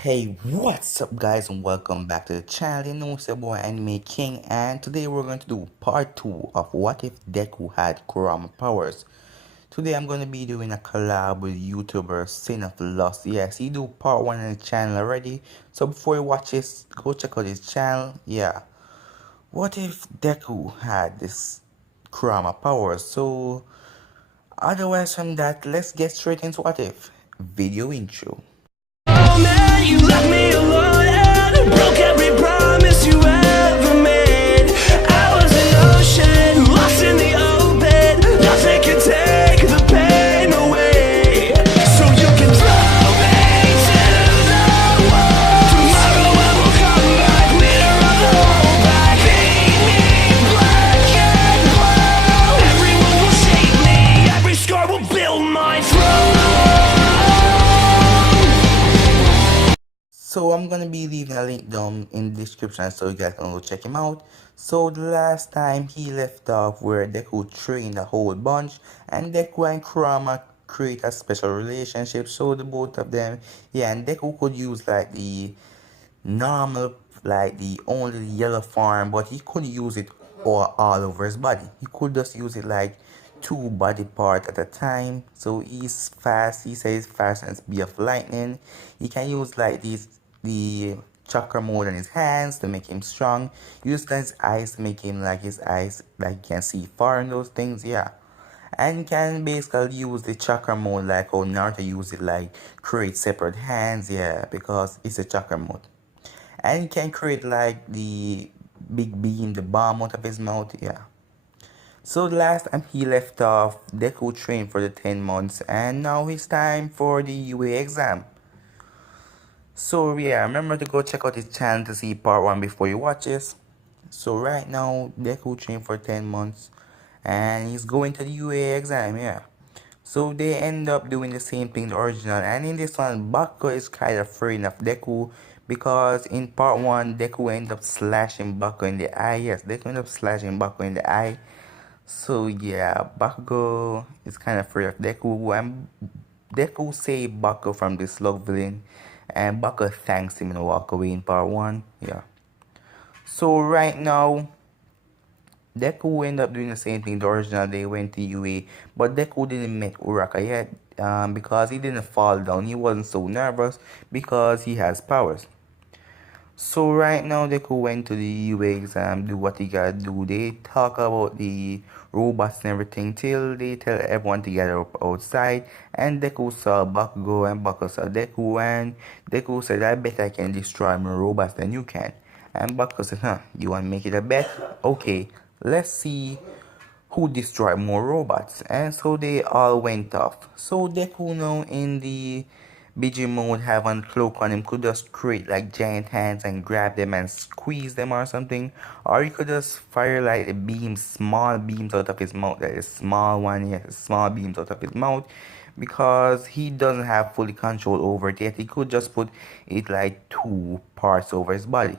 Hey, what's up guys and welcome back to the channel. You know it's your boy Anime King, and today we're going to do part 2 of what if Deku had Kurama powers. Today I'm going to be doing a collab with YouTuber Sin of Lost. Yes, he do part 1 on the channel already. So before you watch this, go check out his channel. Yeah. What if Deku had this Kurama powers? So otherwise from that, let's get straight into what if. Video intro. Oh man, you left me alone and broke every promise you ever made. I was an ocean, lost in the open. Nothing can take the pain away. So you can throw me to the wall. Tomorrow I will come back, leader of the whole pack. Paint me black and blue. Everyone will shake me, every scar will build my throne. So I'm gonna be leaving a link down in the description so you guys can go check him out. So the last time he left off where Deku trained a whole bunch and Deku and Kurama create a special relationship. So the both of them, yeah, and Deku could use like the normal, like the only yellow form, but he could use it all over his body. He could just use it like two body parts at a time. So he's fast. He says fast and speed of lightning. He can use like the chakra mode on his hands to make him strong. Use his eyes to make him like his eyes like he can see far and those things. Yeah. And can basically use the chakra mode like how Naruto use it, like create separate hands. Yeah, because it's a chakra mode. And he can create like the big beam, the bomb out of his mouth. Yeah. So the last time he left off, Deku trained for the 10 months and now it's time for the UA exam. So yeah, remember to go check out his channel to see part 1 before you watch this. So right now, Deku trained for 10 months and he's going to the UA exam, yeah. So they end up doing the same thing the original, and in this one Bakugo is kind of afraid of Deku because in part 1 Deku end up slashing Bakugo in the eye. Yes, Deku end up slashing Bakugo in the eye. So yeah, Bakugo is kind of afraid of Deku, and Deku saved Bakugo from the slug villain, and Bakugo thanks him and walk away in part 1. Yeah. So right now Deku ended up doing the same thing the original. They went to UA, but Deku didn't meet Uraka yet because he didn't fall down. He wasn't so nervous because he has powers. So right now Deku went to the UA exam, do what he gotta do. They talk about the robots and everything till they tell everyone to gather up outside. And Deku saw Bakugo and Bakugo saw Deku, and Deku said, I bet I can destroy more robots than you can. And Bakugo said, huh, you wanna make it a bet? Okay, let's see who destroyed more robots. And so they all went off. So Deku now in the BG mode have one cloak on him, could just create like giant hands and grab them and squeeze them or something. Or he could just fire like a beam, small beams out of his mouth. That is small one, yes, small beams out of his mouth. Because he doesn't have fully control over it yet. He could just put it like two parts over his body.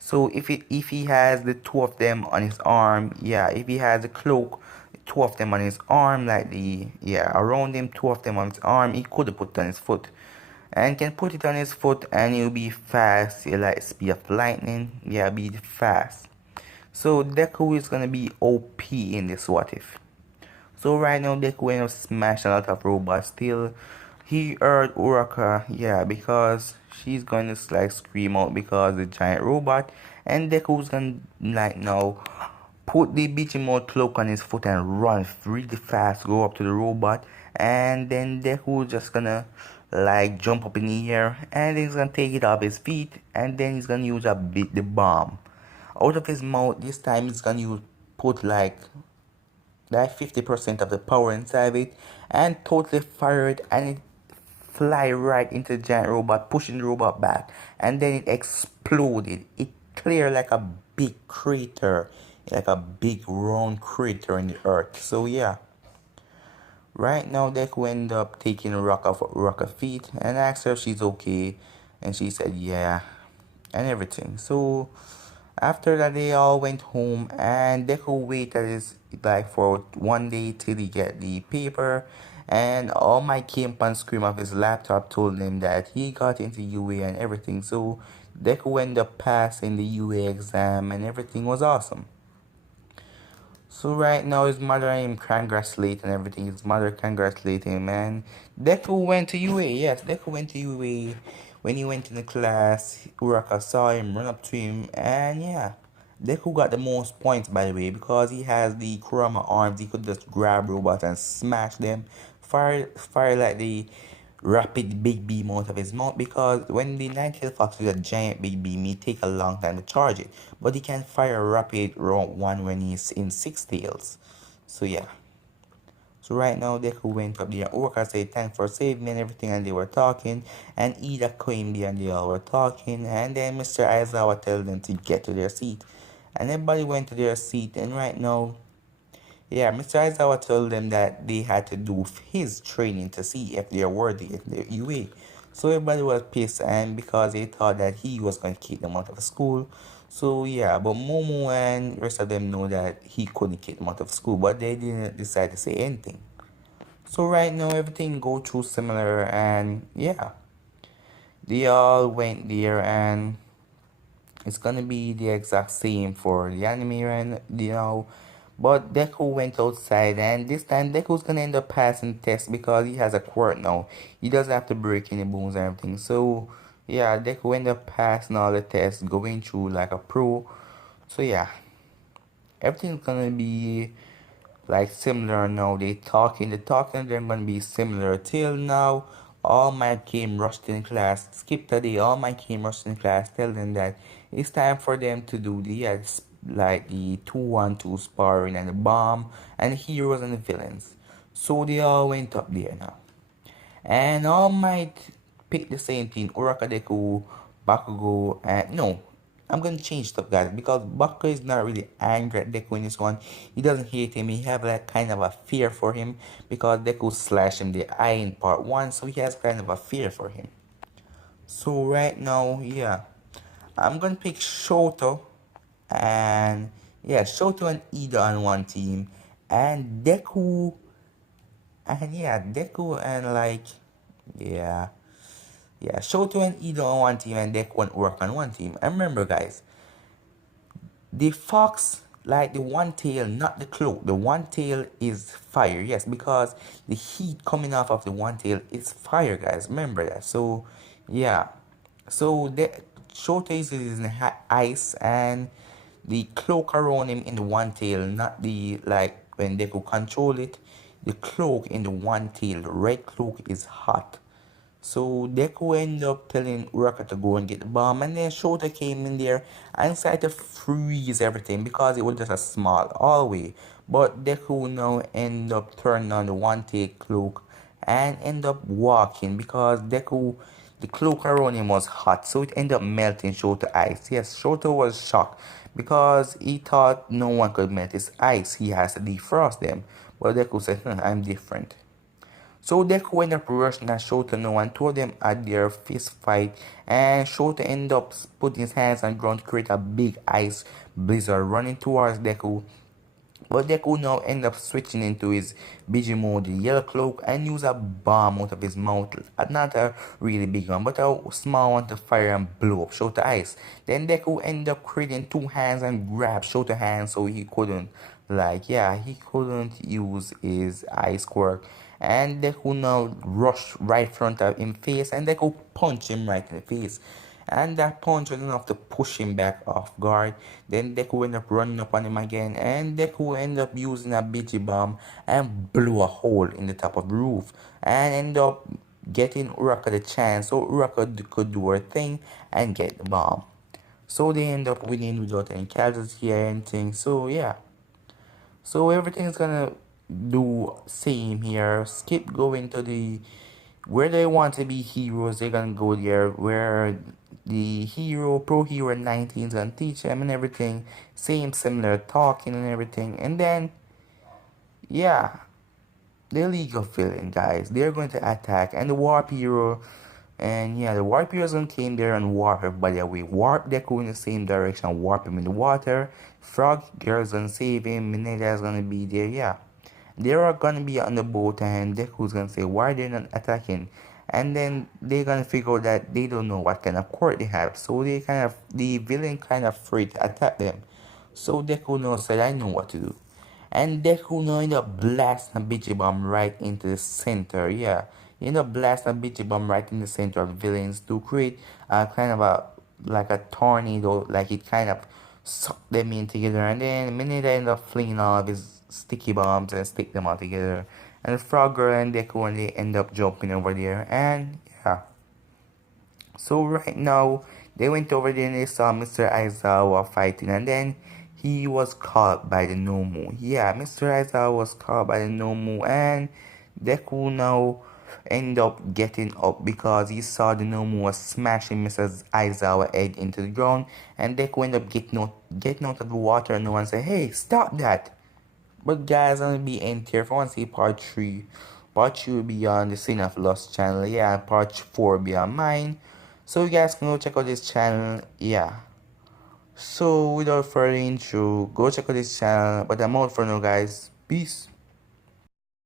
So if he has the two of them on his arm, yeah, if he has a cloak, two of them on his arm, like the, yeah, around him, two of them on his arm, he could have put it on his foot. And can put it on his foot and he'll be fast, yeah, like speed of lightning, yeah, be fast. So Deku is gonna be OP in this what if. So right now Deku end up smashing a lot of robots. Still, he heard Uraka, yeah, because she's going to like scream out because the giant robot, and Deku's gonna like now put the Beachimode cloak on his foot and run really fast, go up to the robot, and then Deku's just gonna like jump up in the air, and then he's gonna take it off his feet, and then he's gonna use the bomb out of his mouth. This time he's gonna use put like 50% of the power inside of it and totally fire it, and it fly right into the giant robot, pushing the robot back, and then it exploded. It cleared like a big crater, like a big round crater in the earth. So yeah, right now Deku ended up taking Rocka feet and asked her if she's okay, and she said yeah and everything. So after that they all went home, and Deku waited his like for one day till he get the paper, And All Might came and screamed off his laptop, told him that he got into UA and everything. So Deku ended up passing the UA exam and everything was awesome. So right now his mother and him congratulating everything. His mother congratulating him, and Deku went to UA. Yes, Deku went to UA. When he went in the class, Uraka saw him, run up to him, and yeah. Deku got the most points, by the way, because he has the Kurama arms. He could just grab robots and smash them. Fire like the rapid big beam out of his mouth, because when the Nine-Tailed Fox is a giant big beam, it take a long time to charge it. But he can fire a rapid round one when he's in six tails. So yeah. So right now Deku went up there. Orca said thanks for saving me and everything, and they were talking. And Ida came there and they all were talking. And then Mr. Aizawa told them to get to their seat. And everybody went to their seat, and right now, yeah, Mr. Aizawa told them that they had to do his training to see if they're worthy of the UA. So everybody was pissed, and because they thought that he was going to kick them out of school. So yeah, but Momo and the rest of them know that he couldn't kick them out of school, but they didn't decide to say anything. So right now everything go through similar, and yeah, they all went there, and it's gonna be the exact same for the anime, right? But Deku went outside, and this time Deku's gonna end up passing the test because he has a quirk now. He doesn't have to break any bones and everything. So yeah, Deku ended up passing all the tests, going through like a pro. So yeah, everything's gonna be like similar now. The talking they're gonna be similar till now. All my came rushed in class. Skip today. All my came rushed in class. Tell them that it's time for them to do the like the 2-1-2 sparring and the bomb and the heroes and the villains. So they all went up there now. And All Might pick the same team, Urakadeku, Bakugo, and no, I'm gonna change stuff, guys, because Bakugo is not really angry at Deku in this one. He doesn't hate him. He have like kind of a fear for him because Deku slashed him the eye in part one, so he has kind of a fear for him. So right now, yeah, I'm gonna pick Shoto, and yeah, Shoto and Ida on one team, and Deku, and yeah, Deku and like, yeah. Yeah, Shoto and Ida on one team and Deku and work on one team. And remember, guys, the fox, like the one tail, not the cloak. The one tail is fire, yes, because the heat coming off of the one tail is fire, guys. Remember that. So, yeah. So, the Shoto is in ice, and the cloak around him in the one tail, not the, like, when Deku control it, the cloak in the one tail, the red cloak is hot. So Deku ended up telling Uraka to go and get the bomb, and then Shota came in there and tried to freeze everything because it was just a small hallway. But Deku now ended up turning on the one take cloak and end up walking because the cloak around him was hot, so it ended up melting Shota ice. Yes, Shota was shocked because he thought no one could melt his ice. He has to defrost them. But Deku said, I'm different. So Deku ended up rushing at Shoto now and told them at their fist fight, and Shoto ended up putting his hands on the ground to create a big ice blizzard running towards Deku. But Deku now ended up switching into his BG mode, the yellow cloak, and use a bomb out of his mouth. Not a really big one, but a small one to fire and blow up Shoto ice. Then Deku ended up creating two hands and grab Shoto hands so he couldn't, like, yeah, he couldn't use his ice quirk. And Deku now rushed right front of him face, and Deku punched him right in the face. And that punch was enough to push him back off guard. Then Deku ended up running up on him again, and Deku ended up using a BG bomb and blew a hole in the top of the roof, and ended up getting Uraka the chance so Uraka could do her thing and get the bomb. So they end up winning without any casualty or anything. So yeah. So everything's gonna do same here. Skip going to the where they want to be heroes, they're gonna go there where the pro hero 19 is gonna teach them and everything. Same similar talking and everything. And then yeah, the League of Villains, guys, they're going to attack, and the warp hero, and yeah, the warp heroes gonna came there and warp everybody away. Warp Deku in the same direction, warp him in the water. Frog girl's gonna save him, Minetta's gonna be there, yeah. They are gonna be on the boat, and Deku's gonna say why they're not attacking, and then they're gonna figure out that they don't know what kind of quirk they have, so the villain kind of afraid to attack them. So Deku knows that I know what to do. And Deku now end up blasting a bitchy bomb right into the center. Yeah, he end up blasting a bitchy bomb right in the center of the villains to create a kind of a like a tornado, like it kind of sucked them in together. And then the minute they end up flinging all of his sticky bombs and stick them all together. And Frogger and Deku and they end up jumping over there. And yeah, so right now, they went over there and they saw Mr. Aizawa fighting, and then he was caught by the Nomu. Yeah, Mr. Aizawa was caught by the Nomu, and Deku now end up getting up because he saw the Nomu was smashing Mr. Aizawa head into the ground, and Deku ended up getting out of the water, and no one said, "Hey, stop that!" But guys, I'm gonna be end here. If you want to see part 3, part 2 will be on the Sin of Lost channel. Yeah, part 4 will be on mine. So you guys can go check out this channel. Yeah. So without further intro, go check out this channel. But I'm out for now, guys. Peace.